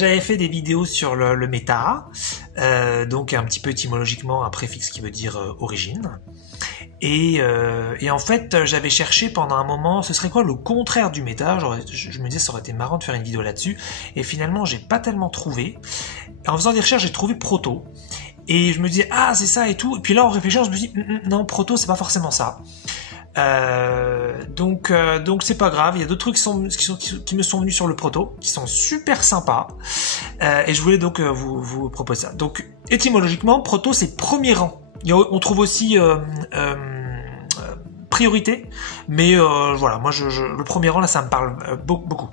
j'avais fait des vidéos sur le méta, donc un petit peu étymologiquement un préfixe qui veut dire origine. Et en fait, j'avais cherché pendant un moment, ce serait quoi le contraire du méta? Je me disais, ça aurait été marrant de faire une vidéo là-dessus. Et finalement, j'ai pas tellement trouvé. En faisant des recherches, j'ai trouvé proto. Et je me disais, ah, c'est ça et tout. Et puis là, en réfléchissant, je me dis, non, proto, c'est pas forcément ça. Donc c'est pas grave. Il y a d'autres trucs qui me sont venus sur le proto, qui sont super sympas. Et je voulais donc vous proposer ça. Donc, étymologiquement, proto, c'est premier rang. On trouve aussi priorité, mais voilà, moi le premier rang là, ça me parle beaucoup.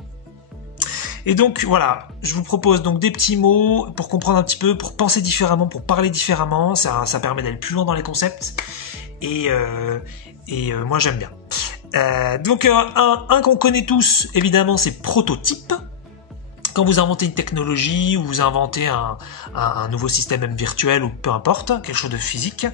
Et donc voilà, je vous propose donc des petits mots pour comprendre un petit peu, pour penser différemment, pour parler différemment. Ça permet d'aller plus loin dans les concepts. Et moi j'aime bien. Donc un qu'on connaît tous, évidemment, c'est prototype. Quand vous inventez une technologie ou vous inventez un nouveau système même virtuel ou peu importe, quelque chose de physique,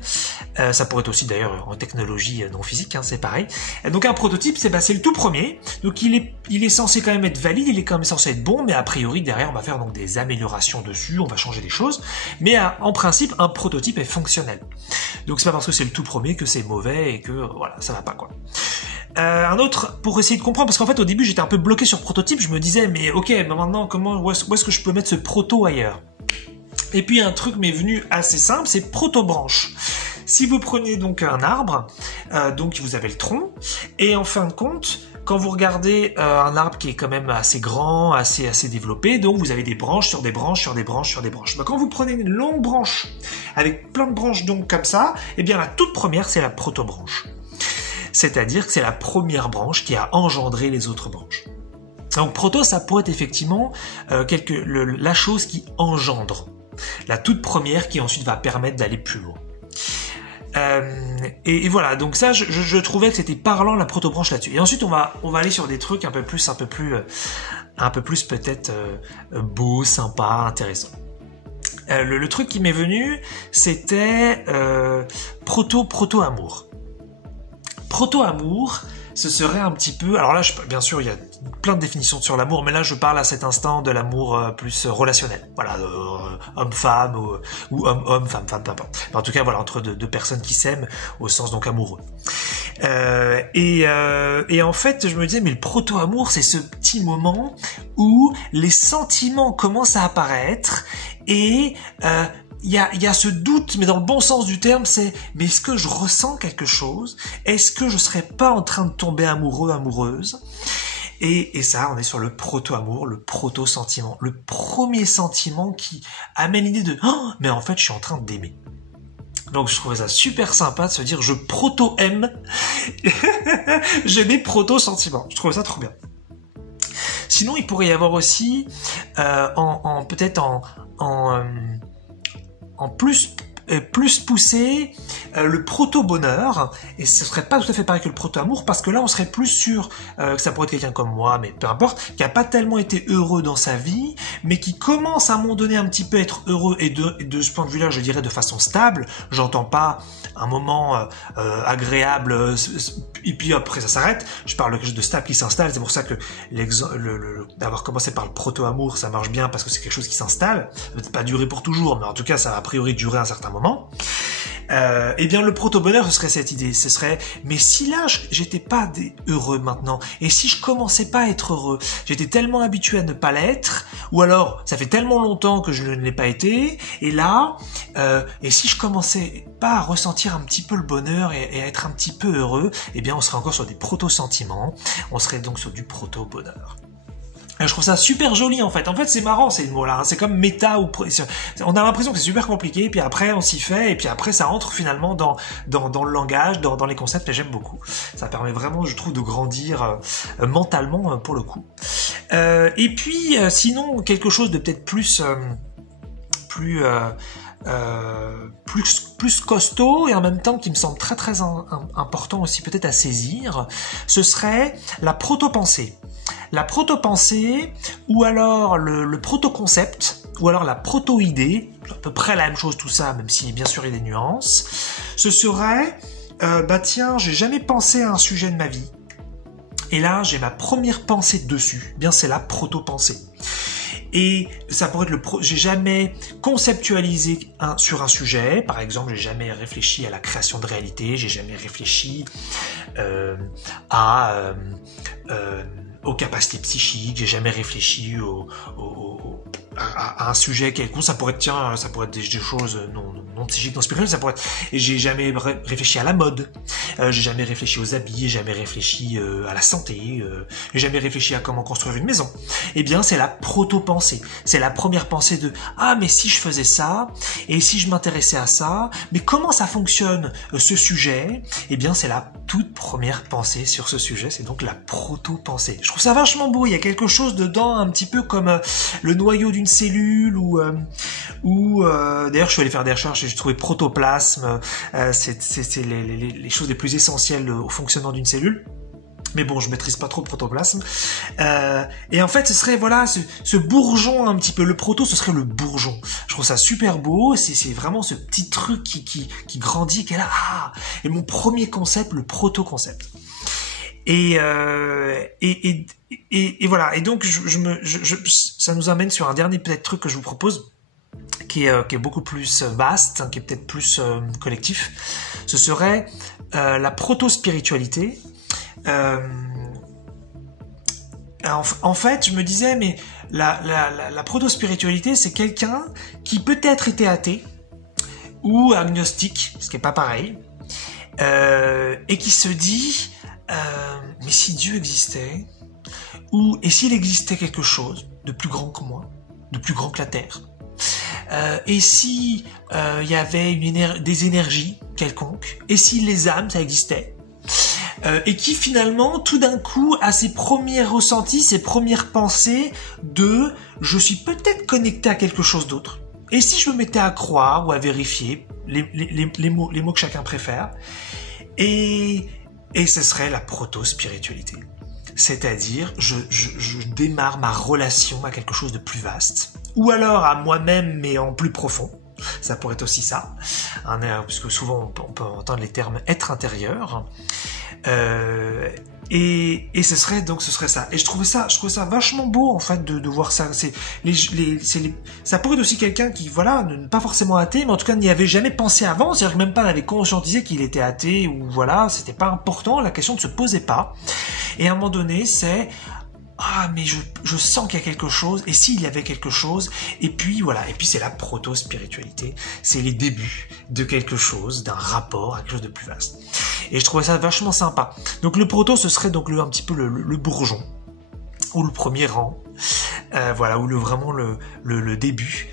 ça pourrait être aussi d'ailleurs en technologie non physique, hein, c'est pareil. Donc un prototype, c'est le tout premier. Donc il est censé quand même être valide, il est quand même censé être bon, mais a priori derrière on va faire donc des améliorations dessus, on va changer des choses. Mais en principe, un prototype est fonctionnel. Donc c'est pas parce que c'est le tout premier que c'est mauvais et que voilà, ça va pas quoi. Un autre, pour essayer de comprendre, parce qu'en fait au début j'étais un peu bloqué sur prototype, je me disais mais ok, bah maintenant où est-ce que je peux mettre ce proto ailleurs? Et puis un truc m'est venu assez simple, c'est proto-branche. Si vous prenez donc un arbre, donc vous avez le tronc, et en fin de compte, quand vous regardez un arbre qui est quand même assez grand, assez développé, donc vous avez des branches sur des branches sur des branches sur des branches. Bah, quand vous prenez une longue branche avec plein de branches donc comme ça, eh bien la toute première c'est la proto-branche. C'est-à-dire que c'est la première branche qui a engendré les autres branches. Donc proto, ça pourrait être effectivement la chose qui engendre. La toute première qui ensuite va permettre d'aller plus loin. Et voilà, donc ça, je trouvais que c'était parlant la proto-branche là-dessus. Et ensuite, on va aller sur des trucs un peu plus peut-être beau, sympa, intéressant. Le truc qui m'est venu, c'était proto-amour. Proto-amour, ce serait un petit peu... Alors là, bien sûr, il y a plein de définitions sur l'amour, mais là, je parle à cet instant de l'amour plus relationnel. Voilà, homme-femme ou homme-homme, femme-femme, peu importe. En tout cas, voilà, entre deux personnes qui s'aiment au sens donc amoureux. Et en fait, je me disais, mais le proto-amour, c'est ce petit moment où les sentiments commencent à apparaître et... il y a ce doute, mais dans le bon sens du terme, mais est-ce que je ressens quelque chose? Est-ce que je serais pas en train de tomber amoureux, amoureuse? Et ça, on est sur le proto-amour, le proto-sentiment, le premier sentiment qui amène l'idée de « Oh, mais en fait, je suis en train d'aimer ». Donc je trouvais ça super sympa de se dire « Je proto-aime », j'ai des proto-sentiments, je trouvais ça trop bien. Sinon, il pourrait y avoir aussi, peut-être en plus poussé le proto-bonheur, et ce serait pas tout à fait pareil que le proto-amour, parce que là on serait plus sûr que ça pourrait être quelqu'un comme moi, mais peu importe, qui a pas tellement été heureux dans sa vie, mais qui commence à un moment donné un petit peu à être heureux, et de ce point de vue-là, je dirais de façon stable. J'entends pas un moment agréable et puis après ça s'arrête. Je parle de quelque chose de stable qui s'installe. C'est pour ça que d'avoir commencé par le proto-amour, ça marche bien parce que c'est quelque chose qui s'installe. Ça peut-être pas durer pour toujours, mais en tout cas ça va a priori durer un certain moment. Eh bien le proto-bonheur, ce serait cette idée. Ce serait, mais si là j'étais pas heureux maintenant, et si je commençais pas à être heureux, j'étais tellement habitué à ne pas l'être, ou alors ça fait tellement longtemps que je ne l'ai pas été, et là, et si je commençais pas à ressentir un petit peu le bonheur et à être un petit peu heureux, eh bien on serait encore sur des proto-sentiments, on serait donc sur du proto-bonheur. Je trouve ça super joli en fait. En fait c'est marrant ces mots-là, hein. C'est comme méta ou... On a l'impression que c'est super compliqué, puis après on s'y fait, et puis après ça entre finalement dans le langage, dans les concepts, et j'aime beaucoup. Ça permet vraiment, je trouve, de grandir mentalement pour le coup. Et puis sinon, quelque chose de peut-être plus costaud et en même temps qui me semble très très important aussi peut-être à saisir, ce serait la proto-pensée. La proto-pensée, ou alors le proto-concept, ou alors la proto-idée, à peu près la même chose tout ça, même si bien sûr il y a des nuances, ce serait, bah tiens, j'ai jamais pensé à un sujet de ma vie, et là j'ai ma première pensée dessus, bien c'est la proto-pensée. Et ça pourrait être j'ai jamais conceptualisé sur un sujet. Par exemple, j'ai jamais réfléchi à la création de réalité, j'ai jamais réfléchi aux capacités psychiques, j'ai jamais réfléchi à un sujet quelconque. Ça pourrait être des choses non psychiques, non spirituelles. Ça pourrait être, j'ai jamais réfléchi à la mode, j'ai jamais réfléchi aux habits, j'ai jamais réfléchi à la santé, j'ai jamais réfléchi à comment construire une maison. Eh bien, c'est la proto-pensée. C'est la première pensée de mais si je faisais ça, et si je m'intéressais à ça, mais comment ça fonctionne ce sujet? Eh bien, c'est la toute première pensée sur ce sujet. C'est donc la proto-pensée. Je trouve ça vachement beau. Il y a quelque chose dedans, un petit peu comme le noyau d'une cellule ou d'ailleurs je suis allé faire des recherches et j'ai trouvé protoplasme, c'est les choses les plus essentielles au fonctionnement d'une cellule. Mais bon, je maîtrise pas trop le protoplasme. Et en fait, ce serait ce bourgeon un petit peu. Le proto, ce serait le bourgeon. Je trouve ça super beau. C'est vraiment ce petit truc qui grandit, qui est là. Et mon premier concept, le proto-concept. Et voilà. Et donc, ça nous amène sur un dernier peut-être truc que je vous propose, qui est beaucoup plus vaste, qui est peut-être plus collectif. Ce serait la proto-spiritualité. En fait, je me disais, mais la proto-spiritualité, c'est quelqu'un qui peut-être était athée ou agnostique, ce qui est pas pareil, et qui se dit, mais si Dieu existait, et s'il existait quelque chose de plus grand que moi, de plus grand que la Terre, et si il y avait des énergies quelconques, et si les âmes, ça existait, et qui finalement, tout d'un coup, a ses premiers ressentis, ses premières pensées de « je suis peut-être connecté à quelque chose d'autre ». Et si je me mettais à croire ou à vérifier, les mots que chacun préfère, et ce serait la proto-spiritualité. C'est-à-dire, je démarre ma relation à quelque chose de plus vaste, ou alors à moi-même, mais en plus profond. Ça pourrait être aussi ça, puisque souvent on peut entendre les termes « être intérieur ». Et ce serait ça. Et je trouvais ça vachement beau en fait de voir ça. Ça pourrait être aussi quelqu'un qui pas forcément athée, mais en tout cas n'y avait jamais pensé avant. C'est-à-dire que même pas n'avait conscientisé qu'il était athée ou c'était pas important. La question ne se posait pas. Et à un moment donné, c'est mais je sens qu'il y a quelque chose, et s'il y avait quelque chose, et puis c'est la proto-spiritualité, c'est les débuts de quelque chose, d'un rapport à quelque chose de plus vaste. Et je trouvais ça vachement sympa. Donc le proto, ce serait donc un petit peu le bourgeon, ou le premier rang, ou vraiment le début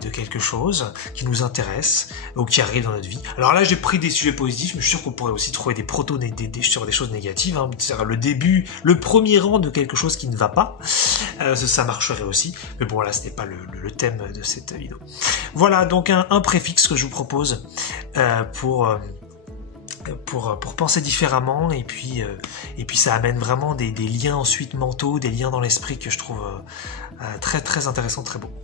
de quelque chose qui nous intéresse ou qui arrive dans notre vie. Alors là, j'ai pris des sujets positifs, mais je suis sûr qu'on pourrait aussi trouver des protos sur des choses négatives. C'est-à-dire le début, le premier rang de quelque chose qui ne va pas. Ça marcherait aussi. Mais bon, là, ce n'est pas le thème de cette vidéo. Voilà, donc un préfixe que je vous propose pour penser différemment, et puis ça amène vraiment des liens ensuite mentaux, des liens dans l'esprit que je trouve très très intéressants, très beaux.